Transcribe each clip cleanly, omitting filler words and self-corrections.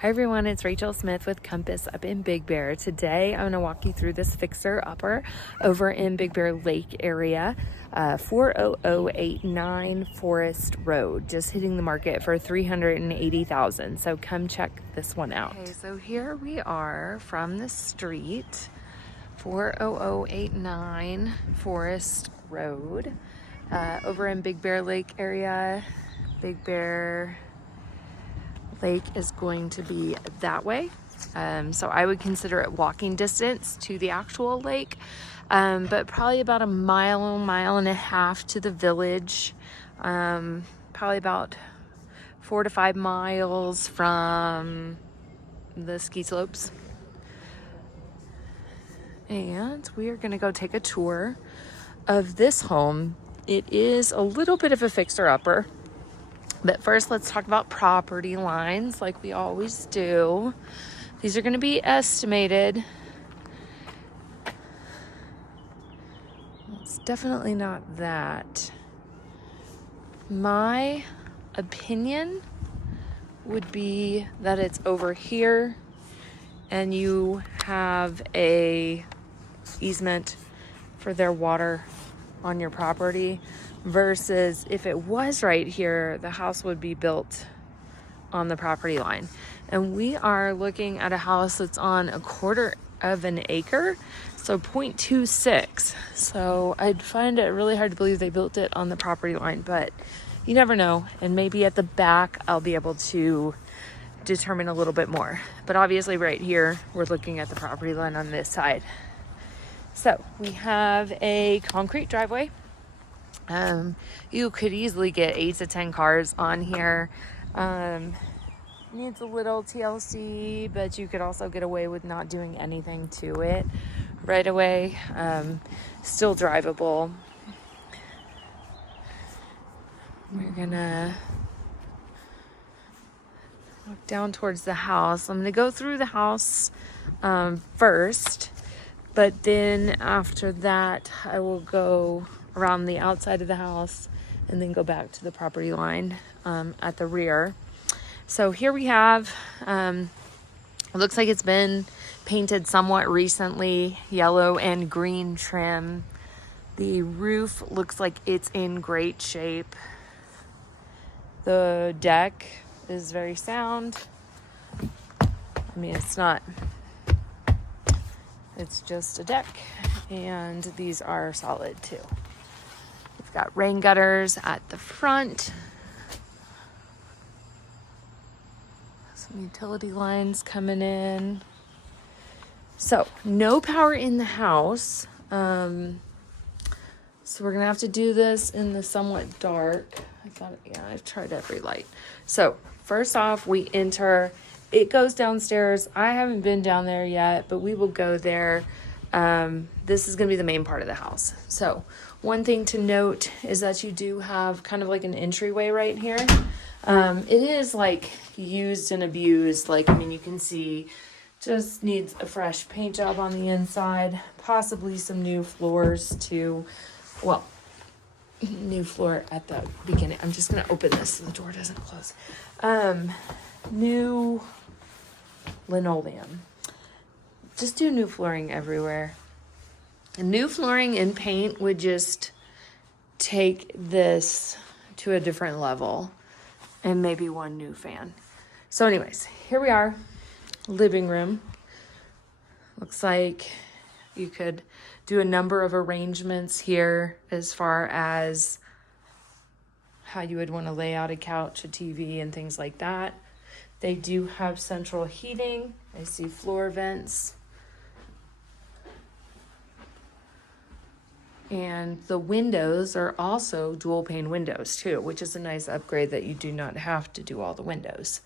Hi everyone, it's Rachael Smith with Compass up in Big Bear. Today I'm going to walk you through this fixer-upper over in Big Bear Lake area, 40089 Forest Road, just hitting the market for $380,000. So come check this one out. Okay, so here we are from the street, 40089 Forest Road, over in Big Bear Lake area. Big Bear Lake is going to be that way. So I would consider it walking distance to the actual lake, but probably about a mile and a half to the village. Probably about 4 to 5 miles from the ski slopes. And we are gonna go take a tour of this home. It is a little bit of a fixer-upper. But first, let's talk about property lines like we always do. These are going to be estimated. It's definitely not that. My opinion would be that it's over here and you have a easement for their water on your property, versus if it was right here, the house would be built on the property line. And we are looking at a house that's on 1/4 of an acre, so 0.26. So I'd find it really hard to believe they built it on the property line, but you never know. And maybe at the back, I'll be able to determine a little bit more. But obviously right here, we're looking at the property line on this side. So we have a concrete driveway. You could easily get 8 to 10 cars on here. Needs a little TLC, but you could also get away with not doing anything to it right away. Still drivable. We're gonna walk down towards the house. I'm gonna go through the house first, but then after that I will go around the outside of the house and then go back to the property line at the rear. So here we have, it looks like it's been painted somewhat recently, yellow and green trim. The roof looks like it's in great shape. The deck is very sound. I mean, it's just a deck, and these are solid too. We've got rain gutters at the front. Some utility lines coming in. So no power in the house. So we're gonna have to do this in the somewhat dark. I've tried every light. So first off, we enter. It goes downstairs. I haven't been down there yet, but we will go there. This is gonna be the main part of the house. So one thing to note is that you do have kind of like an entryway right here. It is like used and abused. Like, I mean, you can see just needs a fresh paint job on the inside, possibly some new floors too. Well, new floor at the beginning. I'm just going to open this so the door doesn't close. New linoleum. Just do new flooring everywhere. And new flooring and paint would just take this to a different level, and maybe one new fan. So anyways, here we are, living room. Looks like you could do a number of arrangements here as far as how you would want to lay out a couch, a TV, and things like that. They do have central heating. I see floor vents. And the windows are also dual pane windows too, which is a nice upgrade that you do not have to do all the windows.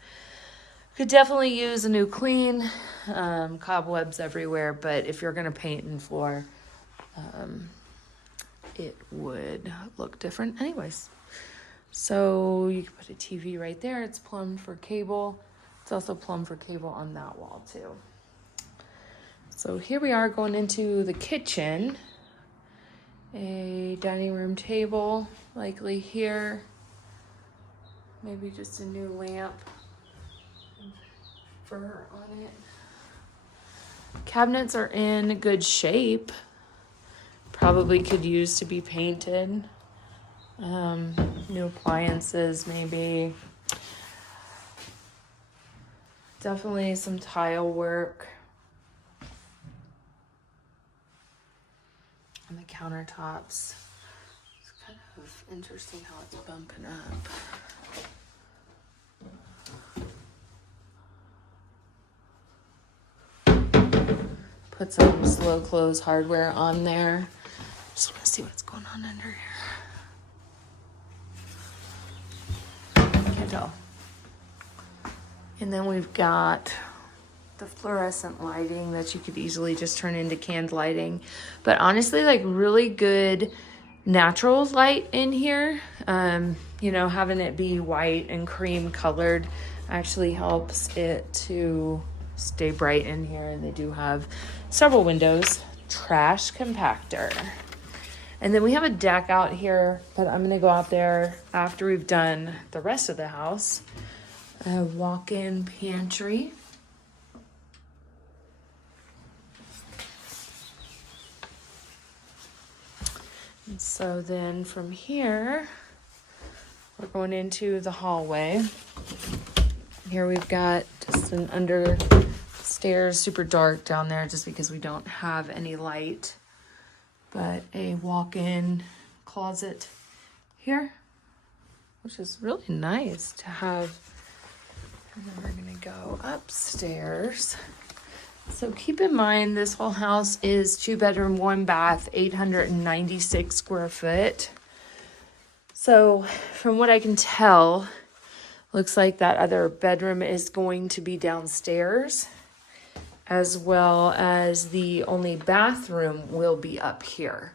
Could definitely use a new clean, cobwebs everywhere, but if you're gonna paint and floor, it would look different anyways. So you can put a TV right there. It's plumbed for cable. It's also plumbed for cable on that wall too. So here we are going into the kitchen. A dining room table, likely here. Maybe just a new lamp fur on it. Cabinets are in good shape. Probably could use to be painted. New appliances maybe. Definitely some tile work on the countertops. It's kind of interesting how it's bumping up. Put some slow close hardware on there. Just want to see what's going on under here. Can't tell. And then we've got the fluorescent lighting that you could easily just turn into canned lighting. But honestly, like really good natural light in here. You know, having it be white and cream colored actually helps it to stay bright in here. And they do have several windows. Trash compactor. And then we have a deck out here, but I'm gonna go out there after we've done the rest of the house. A walk-in pantry. And so then from here, we're going into the hallway. Here we've got just an under stairs, super dark down there just because we don't have any light. But a walk-in closet here, which is really nice to have. And then we're gonna go upstairs. So keep in mind, this whole house is 2-bedroom, 1-bath, 896 square foot. So from what I can tell, looks like that other bedroom is going to be downstairs, as well as the only bathroom will be up here.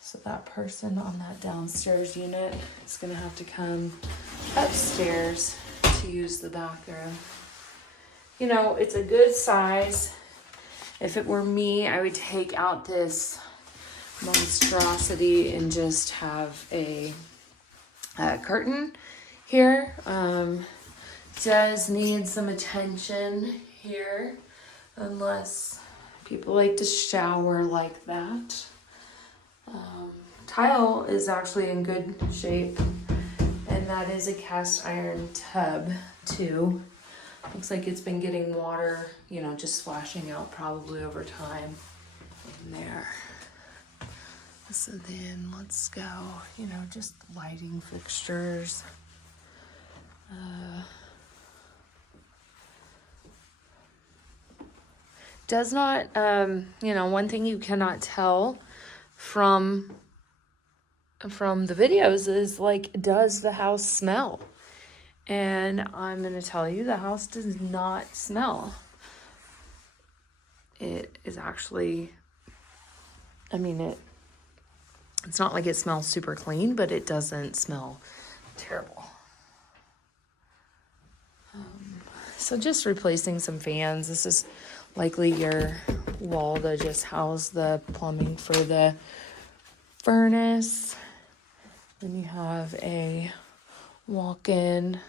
So that person on that downstairs unit is gonna have to come upstairs to use the bathroom. You know, it's a good size. If it were me, I would take out this monstrosity and just have a curtain here. Does need some attention here, unless people like to shower like that. Tile is actually in good shape, and that is a cast iron tub too. Looks like it's been getting water, you know, just splashing out probably over time in there. So then let's go, you know, just lighting fixtures. Does not, you know, one thing you cannot tell from the videos is, like, does the house smell? And I'm going to tell you, the house does not smell. It is actually, I mean, it's not like it smells super clean, but it doesn't smell terrible. So just replacing some fans. This is likely your wall to just house the plumbing for the furnace. Then you have a walk-in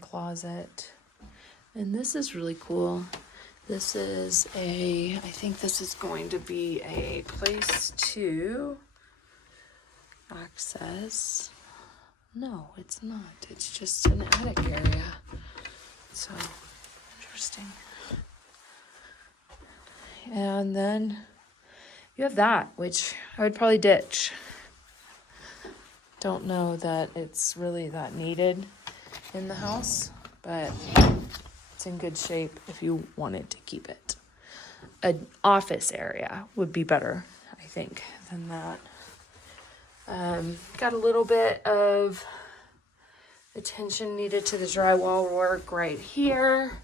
closet. And this is really cool. This is I think this is going to be a place to access. No, it's not. It's just an attic area. So interesting. And then you have that, which I would probably ditch. Don't know that it's really that needed in the house, but it's in good shape if you wanted to keep it. An office area would be better, I think, than that. Got a little bit of attention needed to the drywall work right here.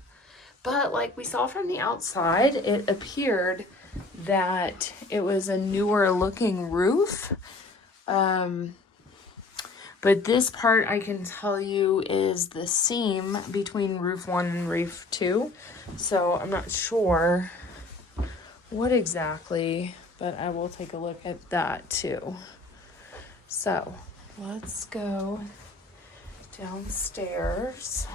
But like we saw from the outside, it appeared that it was a newer looking roof. But this part, I can tell you, is the seam between roof 1 and roof 2. So I'm not sure what exactly, but I will take a look at that too. So let's go downstairs.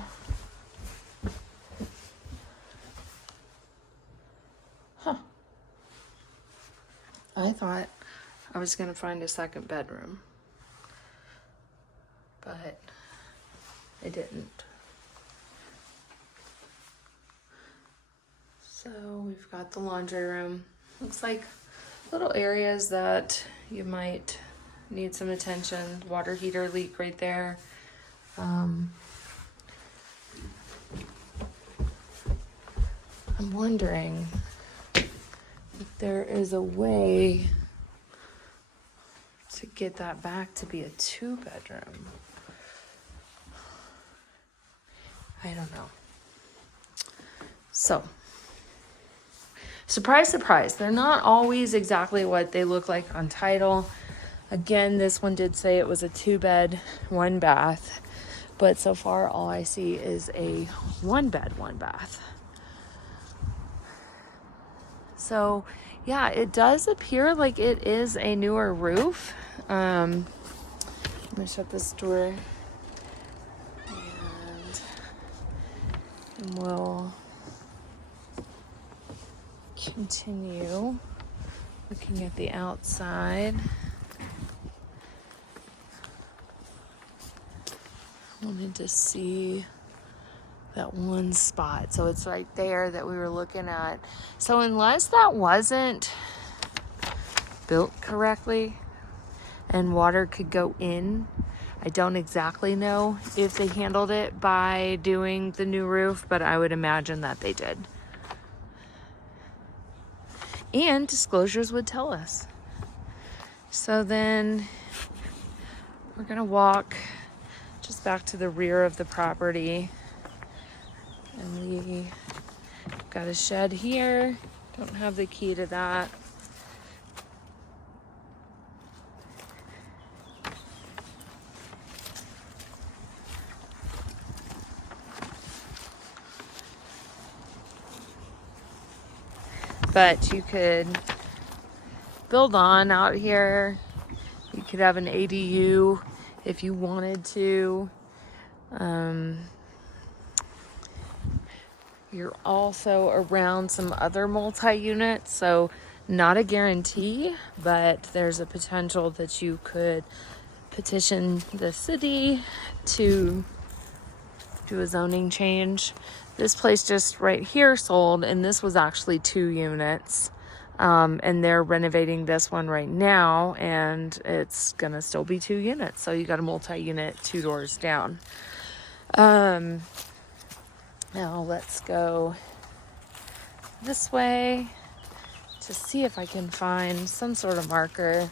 Huh. I thought I was gonna find a second bedroom, but I didn't. So we've got the laundry room. Looks like little areas that you might need some attention. Water heater leak right there. I'm wondering if there is a way to get that back to be a 2-bedroom. I don't know. So, surprise, surprise, they're not always exactly what they look like on title. Again, this one did say it was a 2-bed, 1-bath, but so far all I see is a 1-bed, 1-bath. So yeah, it does appear like it is a newer roof. I'm gonna shut this door and we'll continue looking at the outside. I wanted to see that one spot. So it's right there that we were looking at. So unless that wasn't built correctly and water could go in, I don't exactly know if they handled it by doing the new roof, but I would imagine that they did. And disclosures would tell us. So then we're gonna walk just back to the rear of the property. And we got a shed here. Don't have the key to that. But you could build on out here. You could have an ADU if you wanted to. You're also around some other multi-units, so not a guarantee, but there's a potential that you could petition the city to do a zoning change. This place just right here sold, and this was actually 2 units. And they're renovating this one right now, and it's gonna still be 2 units. So you got a multi-unit 2 doors down. Now let's go this way to see if I can find some sort of marker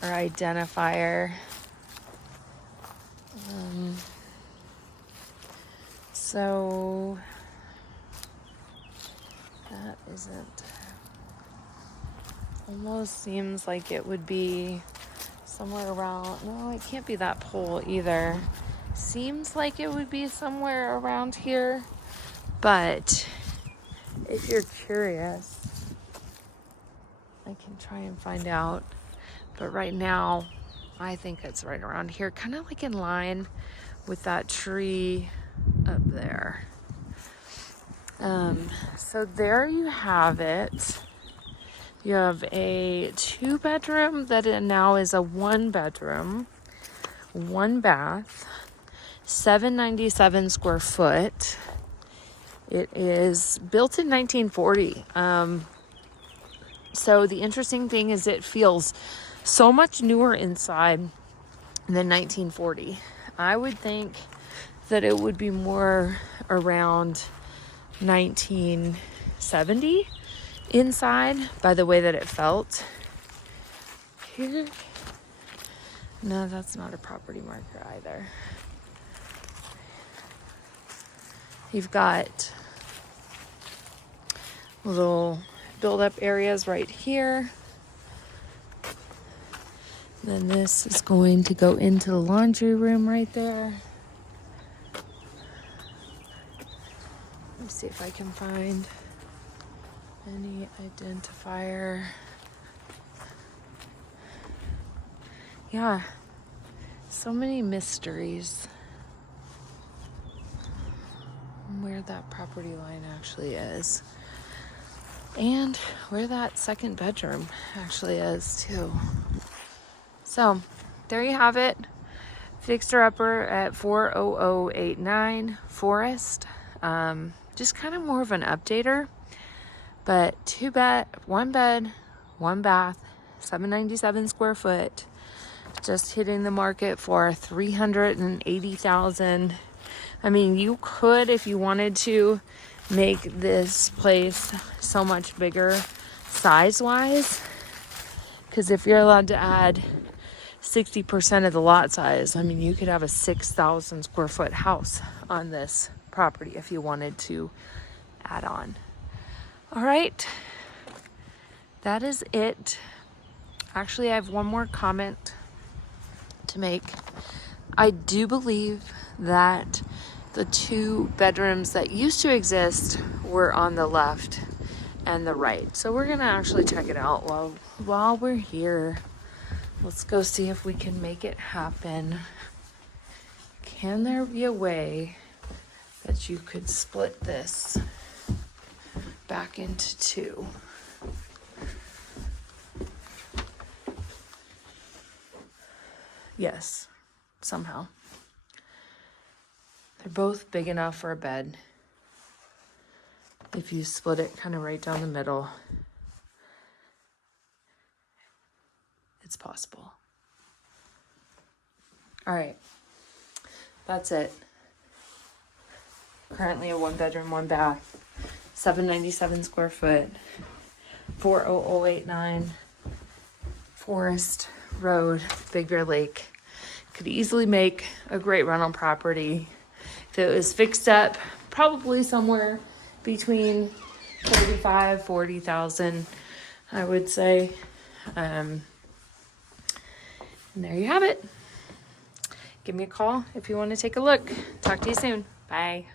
or identifier. So that isn't, almost seems like it would be somewhere around, no, it can't be that pole either. Seems like it would be somewhere around here, but if you're curious, I can try and find out. But right now, I think it's right around here, kind of like in line with that tree up there. So there you have it. You have a 2-bedroom that now is a 1-bedroom, 1-bath, 797 square foot. It is built in 1940. So the interesting thing is it feels so much newer inside than 1940. I would think that it would be more around 1970 inside by the way that it felt. Here, no, that's not a property marker either. You've got little build-up areas right here. Then this is going to go into the laundry room right there. Let me see if I can find any identifier. Yeah, so many mysteries. Where that property line actually is. And where that second bedroom actually is too. So there you have it. Fixer upper at 40089 Forest. Just kind of more of an updater. But 1 bed, 1 bath, 797 square foot. Just hitting the market for 380,000. I mean, you could, if you wanted to, make this place so much bigger size-wise. Because if you're allowed to add 60% of the lot size, I mean, you could have a 6,000 square foot house on this property if you wanted to add on. All right, that is it. Actually, I have one more comment to make. I do believe that the 2 bedrooms that used to exist were on the left and the right. So we're gonna actually check it out while we're here. Let's go see if we can make it happen. Can there be a way that you could split this back into 2? Yes, somehow. They're both big enough for a bed. If you split it kind of right down the middle, it's possible. All right, that's it. Currently a 1 bedroom, 1 bath, 797 square foot, 40089 Forest Road, Big Bear Lake. Could easily make a great rental property. If it was fixed up, probably somewhere between 35,000, 40,000, I would say. And there you have it. Give me a call if you want to take a look. Talk to you soon. Bye.